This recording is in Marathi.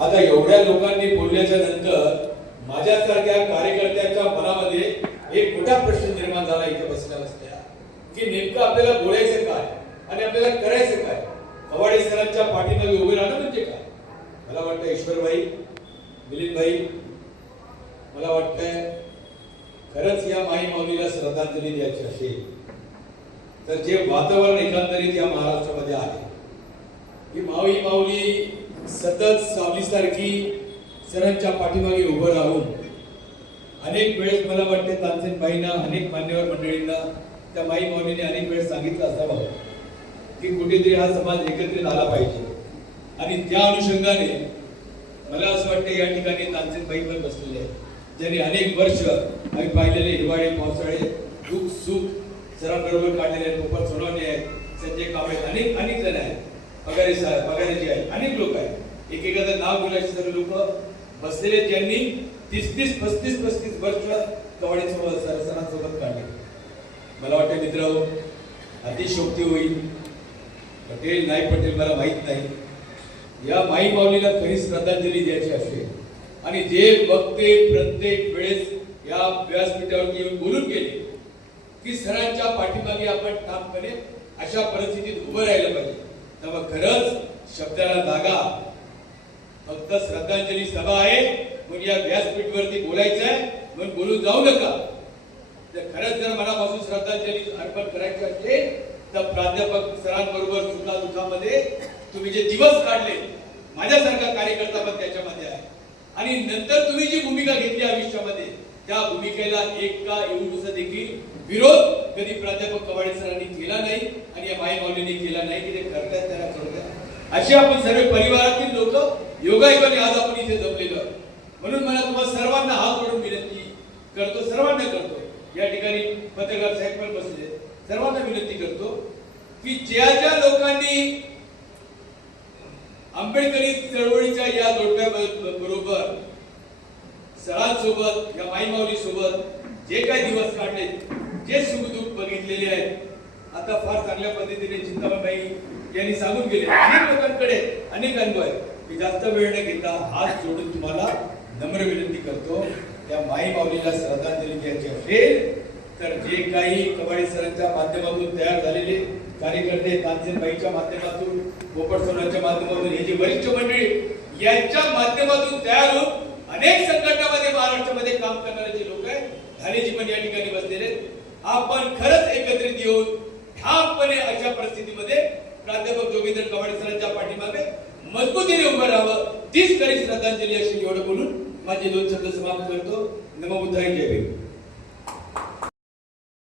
आता एवढ्या लोकांनी बोलल्याच्या नंतर माझ्यासारख्या कार्यकर्त्याच्या मनामध्ये एक मोठा प्रश्न निर्माण झाला इथे बसल्या बसल्या की नेमकं आपल्याला बोलायचं काय आणि आपल्याला करायचं काय. कवाडे सरांच्या पाठीमागे उभे राहणं म्हणजे काय. मला वाटतं ईश्वरभाई, मिलिंदभाई, मला वाटतंय खरंच या माई माऊलीला श्रद्धांजली द्यायची असेल तर जे वातावरण एकंदरीत या महाराष्ट्रामध्ये आहे की माई माऊली सतत 26 तारखी सरांच्या पाठीमागे उभं राहून अनेक वेळेस मला वाटते तानसेनबाईंना, अनेक मान्यवर मंडळींना त्या माई माऊलीने अनेक वेळेस सांगितलं असावं की कुठेतरी हा समाज एकत्रित आला पाहिजे. आणि त्या अनुषंगाने मला असं वाटतं या ठिकाणी तानसेनबाई पण बसलेले आहेत, ज्यांनी अनेक वर्ष आम्ही पाहिलेले हिवाळे पावसाळे दुःख सुख सरांबरोबर काढलेले आहेत. गोपाळ सोनवणे आहेत, संजय कांबळे, अनेक जण आहेत, पगारे साहेब, पगारेजी आहेत, अनेक लोक आहेत. एकेकाचं नाव बोलायचे सर्व लोक बसलेले ज्यांनी 30-30, 35-35 वर्ष कवाडे सरांसोबत काढले. मला वाटतं मित्र अतिशयोक्ती होईल, पटेल नाही पटेल मला माहित नाही, या माई माऊलीला खरी श्रद्धांजली द्यायची असेल आणि जे वक्ते प्रत्येक वेळेस या व्यासपीठावरती येऊन बोलून गेले की सरांच्या पाठीमागे आपण ठामपणे अशा परिस्थितीत उभं राहिलं पाहिजे, तेव्हा खरंच शब्दाला जागा. फक्त श्रद्धांजली सभा आहे म्हणून या व्यासपीठावरती बोलायचं आहे म्हणून बोलून जाऊ नका. तर खरंच जर मनापासून श्रद्धांजली अर्पण करायची असेल तर प्राध्यापक सरांबरोबर सुखा दुःखामध्ये तुम्ही जे दिवस काढले, माझ्यासारखा कार्यकर्ता पण त्याच्यामध्ये आहे आणि नंतर तुम्ही जी भूमिका घेतली आयुष्यामध्ये त्या भूमिकेला एक का एवढूसा देखील विरोध कधी प्राध्यापक कवाडे सरांनी केला नाही आणि या माई माऊलींनी केला नाही की ते करतात त्याला करू द्या. असे आपण सर्व परिवारातील लोक योगायोगाने आज आपण इथे जमलेलो. म्हणून मला तुम्हाला सर्वांना हात जोडून विनंती करतो, सर्वांना करतो, या ठिकाणी पत्रकार साहेब पण बसले, सर्वांना विनंती करतो की ज्या ज्या लोकांनी आंबेडकरी चळवळीच्या या जोडप्या बरोबर सरांसोबत या माई माऊली सोबत जे काही दिवस काढले, जे सुखदुःख बघितलेले आहेत, आता फार चांगल्या पद्धतीने चिंतामणबाई यांनी सांगून गेले. अनेक लोकांकडे अनेक अनुभव आहेत. मी जास्त वेळ न घेता हात जोडून तुम्हाला नम्र विनंती करतो, त्या माई माऊलीला श्रद्धांजली द्यायची असेल तर जे काही कवाडे सरांच्या माध्यमातून तयार झालेले कार्यकर्ते, तानसेनबाईच्या माध्यमातून, गोपाळ सोनवणेच्या माध्यमातून, हे जे वरिष्ठ मंडळी यांच्या माध्यमातून तयार होऊन अनेक संघटनांमध्ये महाराष्ट्रामध्ये काम करणारे जे लोक आहेत, धानेजी पण या ठिकाणी बसलेले, आपण खरंच एकत्रित येऊन ठामपणे अशा परिस्थितीमध्ये प्राध्यापक जोगेंद्र कवाडे सरांच्या पाठीमागे मजबूतीने उभं राहावं, तीच खरी श्रद्धांजली अशी एवढं बोलून माझे 2 शब्द समाप्त करतो. नमो बुद्धाय, जय भीम.